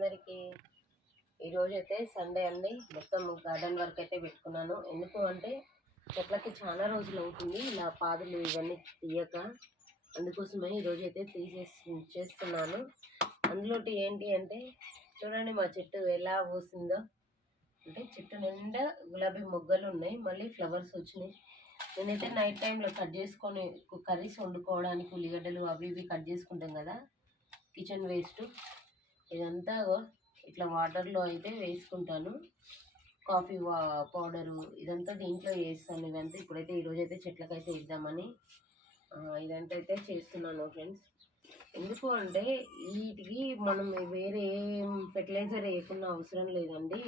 అందరికీ. ఈరోజైతే సండే అండి. మొత్తం గార్డెన్ వర్క్ అయితే పెట్టుకున్నాను. ఎందుకు అంటే చెట్లకి చాలా రోజులు అవుతుంది ఇలా పాదులు ఇవన్నీ తీయక. అందుకోసమే ఈరోజైతే చేస్తున్నాను. అందులోటి ఏంటి అంటే చూడండి మా చెట్టు ఎలా పూసిందో. అంటే చెట్టు నిండా గులాబీ మొగ్గలు ఉన్నాయి, మళ్ళీ ఫ్లవర్స్ వచ్చినాయి. నేనైతే నైట్ టైంలో కట్ చేసుకొని కర్రీస్ వండుకోవడానికి ఉల్లిగడ్డలు అవి ఇవి కట్ చేసుకుంటాం కదా, కిచెన్ వేస్ట్ ఇదంతా ఇట్లా వాటర్లో అయితే వేసుకుంటాను. కాఫీ పౌడరు ఇదంతా దీంట్లో వేస్తాను. ఇదంతా ఇప్పుడైతే ఈరోజైతే చెట్లకైతే ఇద్దామని ఇదంతా అయితే చేస్తున్నాను ఫ్రెండ్స్. ఎందుకు అంటే వీటికి మనం వేరే ఫెర్టిలైజర్ వేయకుండా అవసరం లేదండి.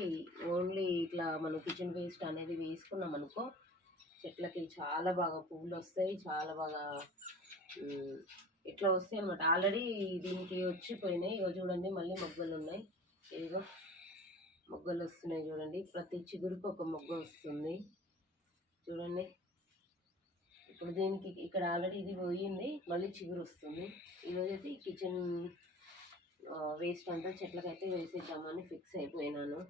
ఓన్లీ ఇట్లా మనం కిచెన్ వేస్ట్ అనేది వేసుకున్నాం అనుకో చెట్లకి చాలా బాగా పువ్వులు వస్తాయి, చాలా బాగా ఇట్లా వస్తాయి అనమాట. ఆల్రెడీ దీనికి వచ్చిపోయినాయి. ఇగో చూడండి మళ్ళీ మొగ్గలు ఉన్నాయి. ఇదిగో మొగ్గలు వస్తున్నాయి చూడండి. ప్రతి చిగురుకు ఒక మొగ్గ వస్తుంది చూడండి. ఇప్పుడు దీనికి ఇక్కడ ఆల్రెడీ ఇది పోయింది, మళ్ళీ చిగురు వస్తుంది. ఈరోజైతే ఈ కిచెన్ వేస్ట్ అంతా చెట్లకైతే వేసేద్దామని ఫిక్స్ అయిపోయినాను.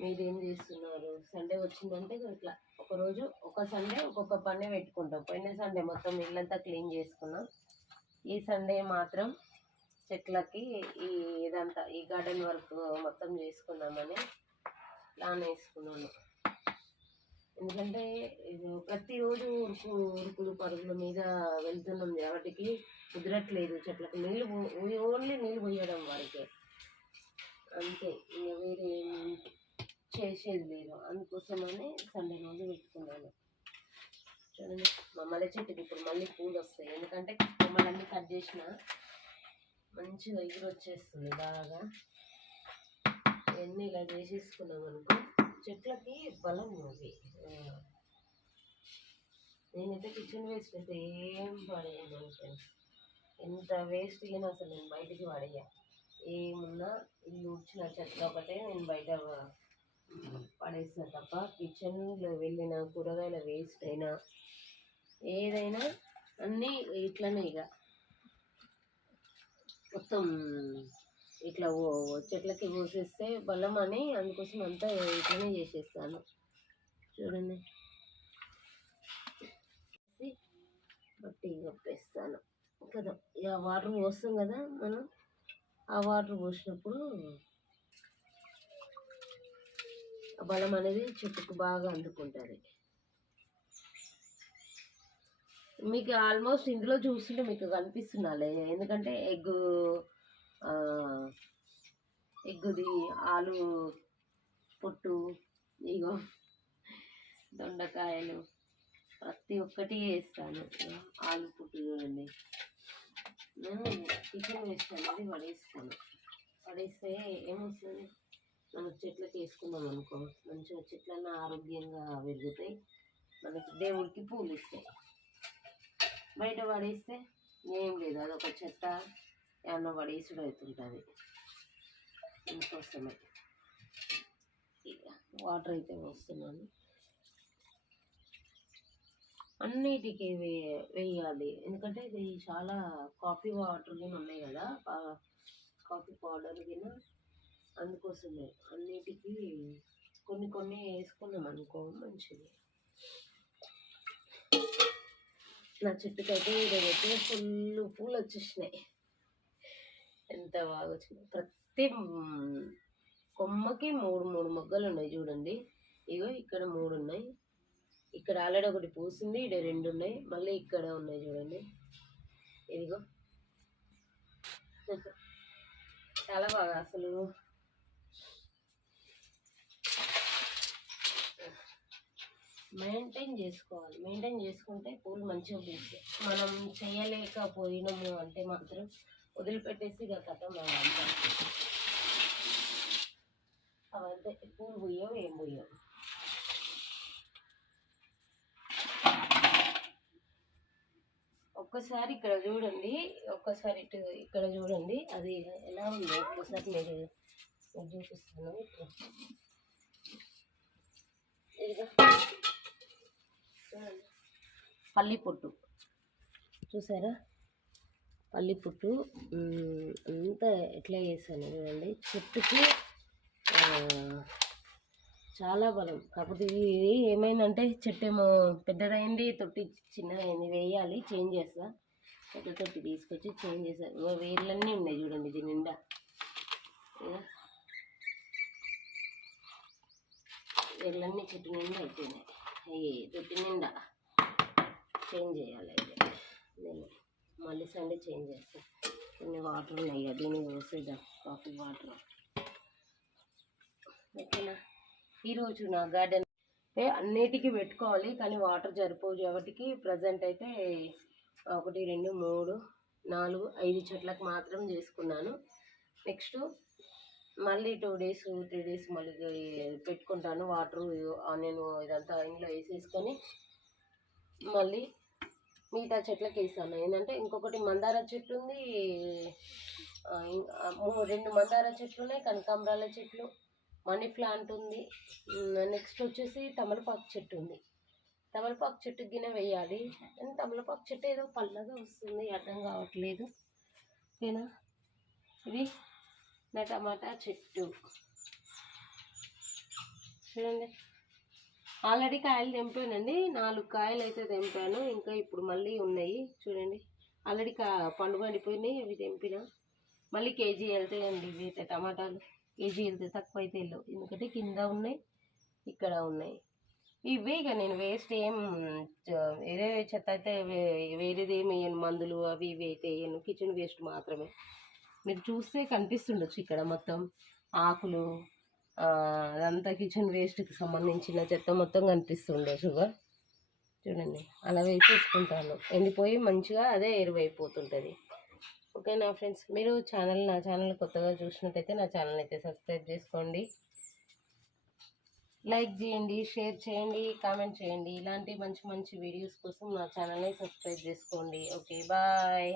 మీరేం చేస్తున్నారు? సండే వచ్చిందంటే ఇట్లా ఒకరోజు ఒక సండే ఒక్కొక్క పనే పెట్టుకుంటాం. పోయిన సండే మొత్తం ఇల్లంతా క్లీన్ చేసుకున్నాం. ఈ సండే మాత్రం చెట్లకి ఇదంతా ఈ గార్డెన్ వర్క్ మొత్తం చేసుకుందామని ప్లాన్ వేసుకున్నాను. ఎందుకంటే ప్రతిరోజు ఉరుకులు పరుగుల మీద వెళ్తున్నాం వాటికి కుదరట్లేదు. చెట్లకు ఓన్లీ నీళ్ళు పోయడం వరకే, అంతే. ఇంకా వేరే చేసేది లేదు. అందుకోసమని సండే రోజు పెట్టుకున్నాను. చూడండి మా మల్లె చెట్టుకి ఇప్పుడు మళ్ళీ పూలు వస్తాయి. ఎందుకంటే కొమ్మలన్నీ కట్ చేసిన మంచిగా ఎగురు వచ్చేస్తుంది బాగా. ఇవన్నీ ఇలా చేసేసుకున్నాం అనుకో చెట్లకి బలం అవి. నేనైతే కిచెన్ వేస్ట్ అయితే ఏం పడేయను ఫ్రెండ్స్. ఎంత వేస్ట్ అయినా అసలు నేను బయటికి పడేయ. ఏమున్నా ఇల్లు ఉడ్చిన చెత్త ఒకటే నేను బయట పడేసిన తప్ప కిచెన్లో వెళ్ళిన కూరగాయల వేస్ట్ అయినా ఏదైనా అన్నీ ఇట్లనే ఇక మొత్తం ఇట్లా చెట్లకి పోసేస్తే బలం అని, అందుకోసం అంతా ఇట్లనే చేసేస్తాను. చూడండి బట్టి కప్పేస్తాను కదా. ఇక వాటర్ పోస్తాం కదా మనం, ఆ వాటర్ పోసినప్పుడు ఆ బలం అనేది చెట్టుకు బాగా అందుకుంటుంది. మీకు ఆల్మోస్ట్ ఇందులో చూస్తుంటే మీకు కనిపిస్తున్నాలే, ఎందుకంటే ఎగ్గుది ఆలు పొట్టు, ఇగో దొండకాయలు ప్రతి ఒక్కటి వేస్తాను. ఆలు పొట్టు చూడండి. నేను కిచెన్ వేస్ట్ అనేది పడేస్తే ఏమొస్తుంది, మనకు చెట్లకి వేసుకున్నాం అనుకో మంచిగా చెట్లన్నా ఆరోగ్యంగా పెరుగుతాయి, మనకి దేవుడికి పూలు ఇస్తాయి. బయట పడేస్తే ఏం లేదు, అదొక చెత్త ఏమన్నా పడేసుడు అవుతుంటుంది. ఇంకోసమే వాటర్ అయితే వస్తున్నాను. అన్నిటికీ వేయాలి, ఎందుకంటే ఇది చాలా కాఫీ వాటర్ గిన ఉన్నాయి కదా, కాఫీ పౌడర్ గిన. అందుకోసమే అన్నిటికీ కొన్ని కొన్ని వేసుకున్నాం అనుకో మంచిది. నా చెట్టుకైతే ఈరోజైతే ఫుల్ పూలు వచ్చేసినాయి. ఎంత బాగా వచ్చినాయి. ప్రతి కొమ్మకి మూడు మొగ్గలు ఉన్నాయి చూడండి. ఇగో ఇక్కడ 3 ఉన్నాయి, ఇక్కడ ఆల్రెడీ ఒకటి పూసింది, ఇక్కడ 2 ఉన్నాయి, మళ్ళీ ఇక్కడ ఉన్నాయి చూడండి. ఇదిగో చాలా బాగా అసలు మెయింటైన్ చేసుకోవాలి. మెయింటైన్ చేసుకుంటే పూలు మంచిగా పూస్తాయి. మనం చేయలేకపోయినాము అంటే మాత్రం వదిలిపెట్టేసి ఇక కథం అవంతే. పూలు పోయావు ఏం పోయావు. ఒక్కసారి ఇక్కడ చూడండి, ఒక్కసారి ఇక్కడ చూడండి, అది ఎలా ఉందో ఒక్కసారి మీరు చూపిస్తాను. ఇదిగా చూడండి పల్లి పొట్టు చూసారా, పల్లి పుట్టు అంతా ఎట్లా చేశాను చూడండి. చెట్టుకి చాలా బలం. కాకపోతే ఇది ఏమైందంటే చెట్టు ఏమో పెద్దదైంది, తొట్టి చిన్నదైంది. వేయాలి, చేంజ్ చేస్తా. పెద్ద తొట్టి తీసుకొచ్చి చేంజ్ చేస్తా. వేర్లన్నీ ఉన్నాయి చూడండి ఇది నిండా. వేర్లన్నీ చెట్టు నిండా అయిపోయినాయి. ఈ తొట్టి నిండా చేంజ్ చేయాలి. అయితే నేను మళ్ళీ సండే చేంజ్ చేస్తాను. కొన్ని వాటర్ ఉన్నాయి కదా, దీన్ని పోసేద్దాం. Coffee water. ఓకేనా. ఈరోజు నా గార్డెన్ అంటే అన్నిటికీ పెట్టుకోవాలి, కానీ వాటర్ సరిపోవు కాబట్టి ప్రజెంట్ అయితే 1 2 3 4 5 చెట్లకు మాత్రం చేసుకున్నాను. నెక్స్ట్ మళ్ళీ 2 days 3 days మళ్ళీ పెట్టుకుంటాను వాటర్. నేను ఇదంతా ఇంట్లో వేసేసుకొని మళ్ళీ మిగతా చెట్లకి వేసాను. ఏంటంటే ఇంకొకటి మందార చెట్టు ఉంది, 2 మందార చెట్లు ఉన్నాయి, కనకాంబరాల చెట్లు, మనీ ప్లాంట్ ఉంది. నెక్స్ట్ వచ్చేసి తమలపాకు చెట్టు ఉంది. తమలపాకు చెట్టు గిన్నె వేయాలి. కానీ తమలపాకు చెట్టు ఏదో పల్లగా వస్తుంది, అర్థం కావట్లేదు. ఓకేనా. ఇది నా టమాటా చెట్టు చూడండి. ఆల్రెడీ కాయలు తెంపానండి, 4 కాయలు అయితే తెంపాను. ఇంకా ఇప్పుడు మళ్ళీ ఉన్నాయి చూడండి. ఆల్రెడీ పండు పండిపోయినాయి, అవి తెంపిన. మళ్ళీ కేజీ వెళ్తాయండి ఇవి అయితే. టమాటాలు కేజీ వెళ్తాయి, తక్కువ అయితే వెళ్ళవు. ఎందుకంటే కింద ఉన్నాయి, ఇక్కడ ఉన్నాయి. ఇవే ఇక నేను వేస్ట్ ఏం వేరే చెత్త అయితే వేరేది ఏమి వేయను. మందులు అవి ఇవి అయితే వేయను. కిచెన్ వేస్ట్ మాత్రమే. మీరు చూస్తే కనిపిస్తుండొచ్చు ఇక్కడ మొత్తం ఆకులు, అదంతా కిచెన్ వేస్ట్కి సంబంధించిన చెత్త మొత్తం కనిపిస్తుండే. షుగర్ చూడండి, అలా వేసేసుకుంటాను. ఎండిపోయి మంచిగా అదే ఎరువైపోతుంటుంది. ఓకేనా ఫ్రెండ్స్. మీరు నా ఛానల్ కొత్తగా చూసినట్టయితే నా ఛానల్ అయితే సబ్స్క్రైబ్ చేసుకోండి, లైక్ చేయండి, షేర్ చేయండి, కామెంట్ చేయండి. ఇలాంటి మంచి మంచి వీడియోస్ కోసం నా ఛానల్ని సబ్స్క్రైబ్ చేసుకోండి. Okay, bye.